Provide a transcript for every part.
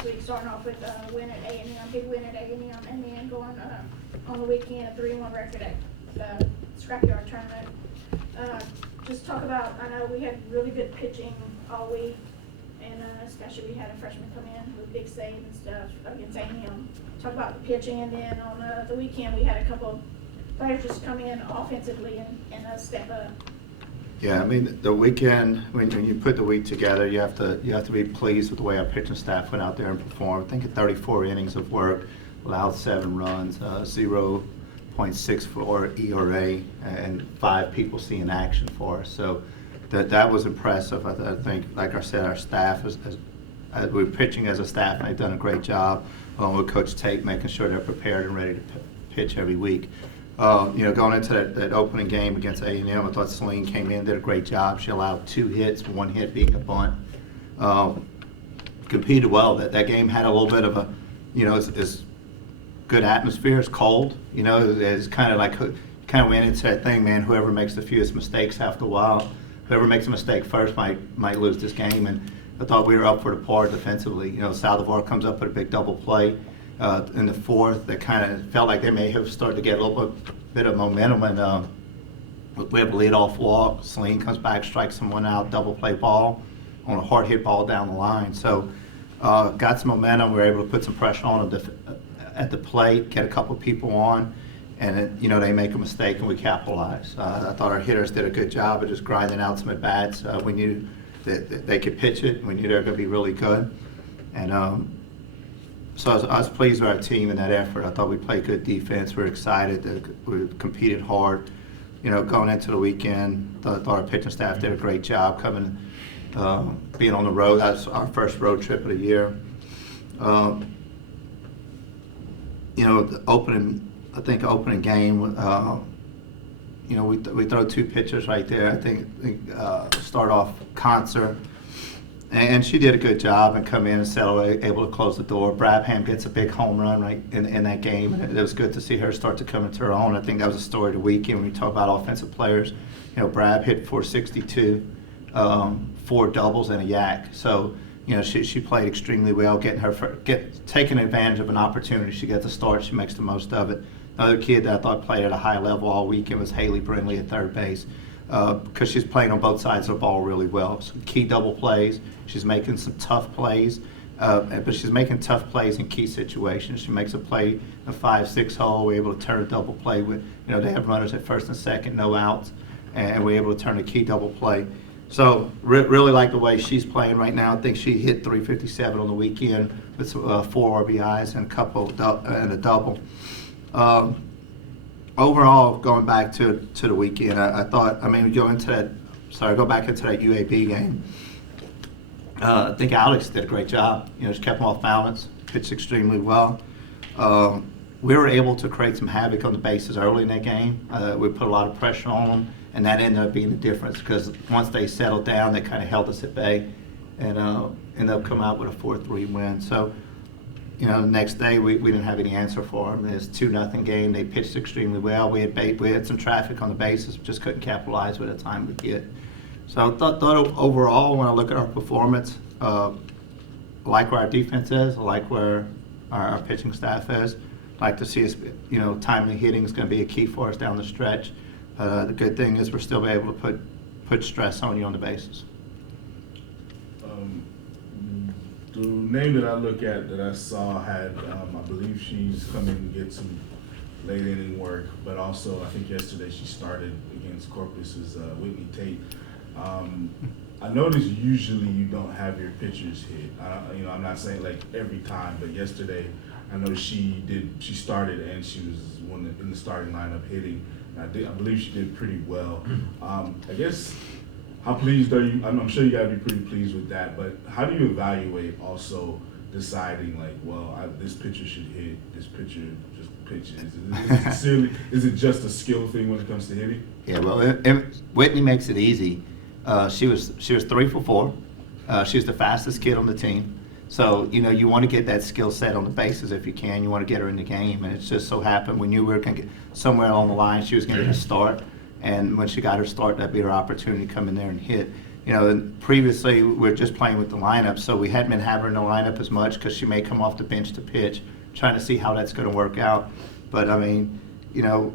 last week, starting off with a win at A&M, big win at A&M, and then going on the weekend a 3-1 record at the scrapyard tournament. Just talk about, I know we had really good pitching all week, and especially we had a freshman come in with big save and stuff against A&M. Talk about the pitching, and then on the weekend we had a couple players just come in offensively and step up. Yeah, I mean, the weekend, when you put the week together, you have to be pleased with the way our pitching staff went out there and performed. I think at 34 innings of work, allowed 7 runs, 0.64 ERA, and 5 people seeing action for us. So that was impressive. I think, like I said, our staff we're pitching as a staff, and they've done a great job, along with Coach Tate, making sure they're prepared and ready to pitch every week. Going into that opening game against A&M, I thought Celine came in, did a great job. She allowed 2 hits, 1 hit being a bunt. Competed well. That game had a little bit of a, it's good atmosphere. It's cold. It's kind of like, kind of went into that thing, man. Whoever makes the fewest mistakes after a while, whoever makes a mistake first might lose this game. And I thought we were up for the par defensively. Saldivar comes up with a big double play. In the 4th, that kind of felt like they may have started to get a little bit of momentum, and we have a leadoff walk. Celine comes back, strikes someone out, double play ball on a hard hit ball down the line. So got some momentum. We were able to put some pressure on them at the plate, get a couple of people on, and they make a mistake and we capitalize. I thought our hitters did a good job of just grinding out some at bats. We knew that they could pitch it. We knew they were going to be really good, and. So I was pleased with our team in that effort. I thought we played good defense. We were excited. We competed hard. Going into the weekend, thought our pitching staff did a great job coming, being on the road. That was our first road trip of the year. The opening game, we throw 2 pitchers right there. I think start off Concert. And she did a good job and come in and settle, able to close the door. Brabham gets a big home run right in that game, and it was good to see her start to come into her own. I think that was a story of the weekend when we talk about offensive players. Brab hit 462, 4 doubles and a yak. So, she played extremely well, taking advantage of an opportunity. She gets a start, she makes the most of it. Another kid that I thought played at a high level all weekend was Haley Brindley at third base. Because she's playing on both sides of the ball really well. Some key double plays. She's making some tough plays, but she's making tough plays in key situations. She makes a play in a 5-6 hole. We're able to turn a double play with, they have runners at first and second, no outs, and we're able to turn a key double play. So really like the way she's playing right now. I think she hit 357 on the weekend with 4 RBIs and a double. Overall, going back to the weekend, I thought, go back into that UAB game. I think Alex did a great job. Just kept them off balance, pitched extremely well. We were able to create some havoc on the bases early in that game. We put a lot of pressure on them, and that ended up being the difference because once they settled down, they kind of held us at bay and ended up coming out with a 4-3 win. So, the next day we didn't have any answer for them. It was 2-0 game. They pitched extremely well. We had some traffic on the bases, just couldn't capitalize with the time we get. So I thought overall, when I look at our performance, I like where our defense is. I like where our pitching staff is. I'd like to see us, timely hitting is going to be a key for us down the stretch. The good thing is we're still able to put stress on you on the bases. The name that I look at that I saw had, I believe she's coming to get some late inning work, but also I think yesterday she started against Corpus's Whitney Tate. I noticed usually you don't have your pitchers hit. I'm not saying like every time, but yesterday I know she started and she was in the starting lineup hitting. I believe she did pretty well. I guess. How pleased are you? I'm sure you got to be pretty pleased with that, but how do you evaluate also deciding this pitcher should hit, this pitcher just pitches? Is it just a skill thing when it comes to hitting? Yeah, well, Whitney makes it easy. She was 3 for 4. She was the fastest kid on the team. So, you want to get that skill set on the bases if you can. You want to get her in the game, and it just so happened we knew we were going to get somewhere along the line she was going to get a start. And when she got her start, that'd be her opportunity to come in there and hit. you know, and previously we were just playing with the lineup, so we hadn't been having her in the lineup as much because she may come off the bench to pitch, trying to see how that's going to work out. But I mean, you know,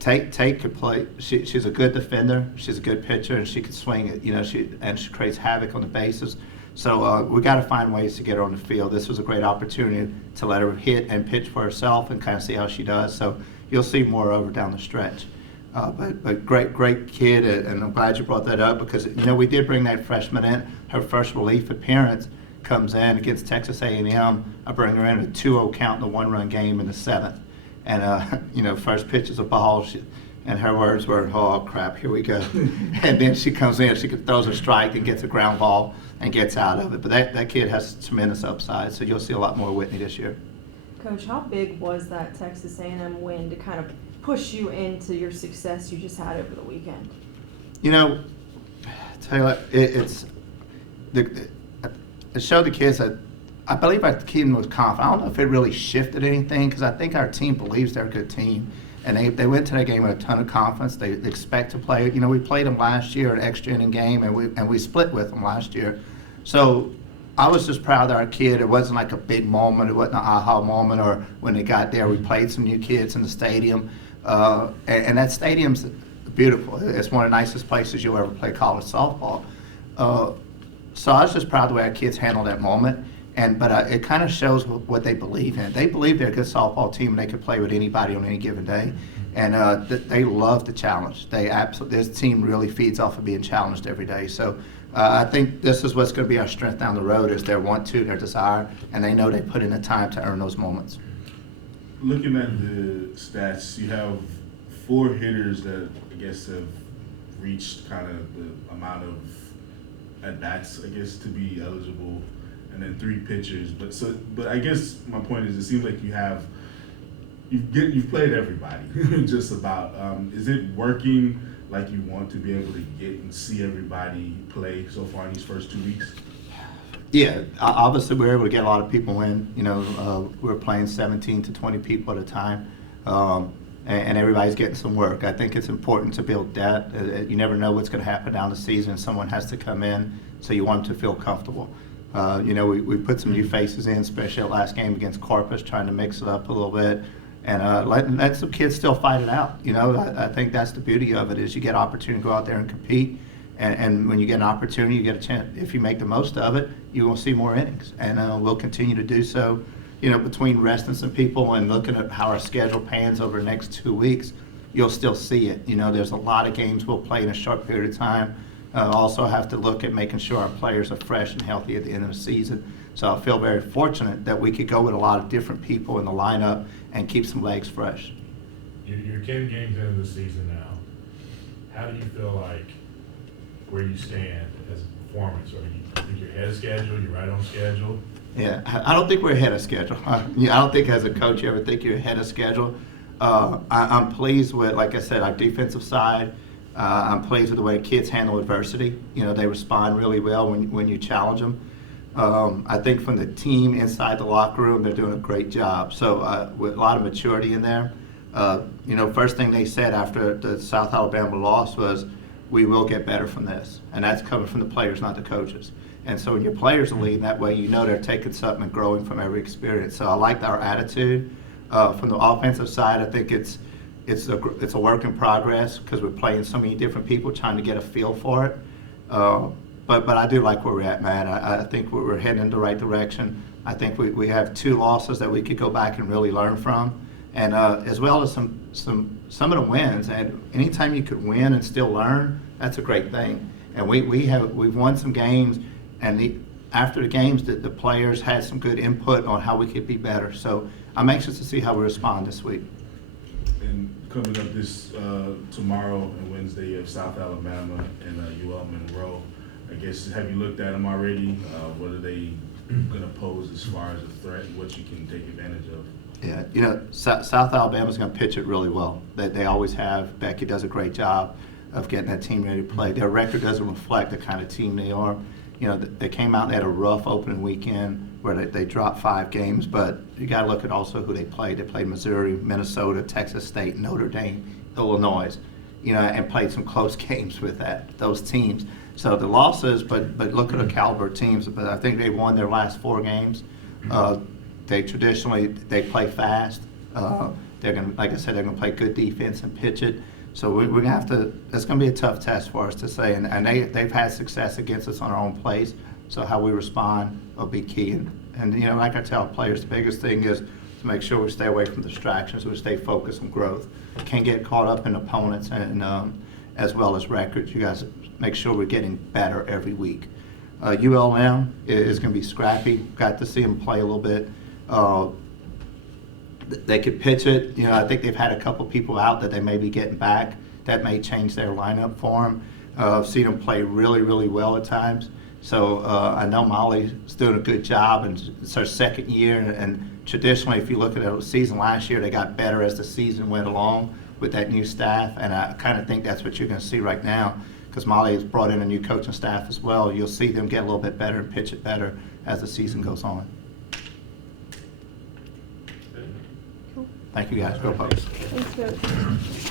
Tate could play. She's a good defender. She's a good pitcher, and she could swing it. You know, she creates havoc on the bases. So we got to find ways to get her on the field. This was a great opportunity to let her hit and pitch for herself and kind of see how she does. So you'll see more of her down the stretch. But great kid, and I'm glad you brought that up because, you know, we did bring that freshman in. Her first relief appearance comes in against Texas A&M. I bring her in a 2-0 count in the one-run game in the 7th. And, you know, first pitch is a ball, and her words were, "Oh, crap, here we go." And then she comes in, she throws a strike and gets a ground ball and gets out of it. But that kid has tremendous upside, so you'll see a lot more Whitney this year. Coach, how big was that Texas A&M win to kind of push you into your success you just had over the weekend? You know, tell you what, it showed the kids that I believe our team was confident. I don't know if it really shifted anything because I think our team believes they're a good team. And they went to that game with a ton of confidence. They expect to play. You know, we played them last year, an extra inning game, and we split with them last year. So I was just proud of our kid. It wasn't like a big moment. It wasn't an aha moment or when they got there. We played some new kids in the stadium. And that stadium's beautiful. It's one of the nicest places you'll ever play college softball. So I was just proud of the way our kids handled that moment. But it kind of shows what they believe in. They believe they're a good softball team and they can play with anybody on any given day. And they love the challenge. This team really feeds off of being challenged every day. So I think this is what's going to be our strength down the road is their want to, their desire, and they know they put in the time to earn those moments. Looking at the stats, you have 4 hitters that I guess have reached kind of the amount of at-bats, I guess, to be eligible, and then 3 pitchers. But I guess my point is, it seems like you've played everybody, just about. Is it working like you want to be able to get and see everybody play so far in these first 2 weeks? Yeah, obviously we were able to get a lot of people in. You know, we were playing 17 to 20 people at a time, and everybody's getting some work. I think it's important to build that. You never know what's going to happen down the season. Someone has to come in, so you want them to feel comfortable. You know, we put some new faces in, especially the last game against Corpus, trying to mix it up a little bit. And let some kids still fight it out. You know, I think that's the beauty of it is you get opportunity to go out there and compete. And when you get an opportunity, you get a chance. If you make the most of it, you will see more innings. And we'll continue to do so. You know, between resting some people and looking at how our schedule pans over the next 2 weeks, you'll still see it. You know, there's a lot of games we'll play in a short period of time. Also have to look at making sure our players are fresh and healthy at the end of the season. So I feel very fortunate that we could go with a lot of different people in the lineup and keep some legs fresh. You're 10 games into the season now. How do you feel like where you stand as a performance? Or you think you're ahead of schedule? You're right on schedule? Yeah, I don't think we're ahead of schedule. I don't think as a coach you ever think you're ahead of schedule. I'm pleased with, like I said, our defensive side. I'm pleased with the way kids handle adversity. You know, they respond really well when you challenge them. I think from the team inside the locker room, they're doing a great job. So with a lot of maturity in there. You know, first thing they said after the South Alabama loss was, we will get better from this. And that's coming from the players, not the coaches. And so when your players are leading that way, you know they're taking something and growing from every experience. So I like our attitude. From the offensive side, I think it's a work in progress because we're playing so many different people trying to get a feel for it. But I do like where we're at, Matt. I think we're heading in the right direction. I think we have 2 losses that we could go back and really learn from, and as well as some of the wins. And anytime you could win and still learn, that's a great thing. And we've won some games, and after the games, the players had some good input on how we could be better. So I'm anxious to see how we respond this week. And coming up this tomorrow and Wednesday, you have South Alabama and UL Monroe. I guess, have you looked at them already? What are they going to pose as far as a threat and what you can take advantage of? Yeah, you know, South Alabama's going to pitch it really well. They always have. Becky does a great job of getting that team ready to play. Their record doesn't reflect the kind of team they are. You know, they came out and they had a rough opening weekend where they dropped 5 games, but you got to look at also who they played. They played Missouri, Minnesota, Texas State, Notre Dame, Illinois. and played some close games with those teams. So the losses, but look at the caliber of teams. But I think they won their last 4 games. They play fast. They're gonna, like I said, they're gonna play good defense and pitch it. So we're gonna have to. That's gonna be a tough test for us to say. And they've had success against us on our own place. So how we respond will be key. And like I tell players, the biggest thing is to make sure we stay away from distractions. We stay focused on growth. Can't get caught up in opponents and as well as records. You guys make sure we're getting better every week. ULM is going to be scrappy. Got to see them play a little bit. They could pitch it. I think they've had a couple people out that they may be getting back. That may change their lineup for them. I've seen them play really, really well at times. So I know Molly's doing a good job, and it's her second year. And traditionally, if you look at the season last year, they got better as the season went along with that new staff. And I kind of think that's what you're going to see right now, because Molly has brought in a new coaching staff as well. You'll see them get a little bit better and pitch it better as the season goes on. Cool. Thank you guys. Go Bucks. Thanks, Coach.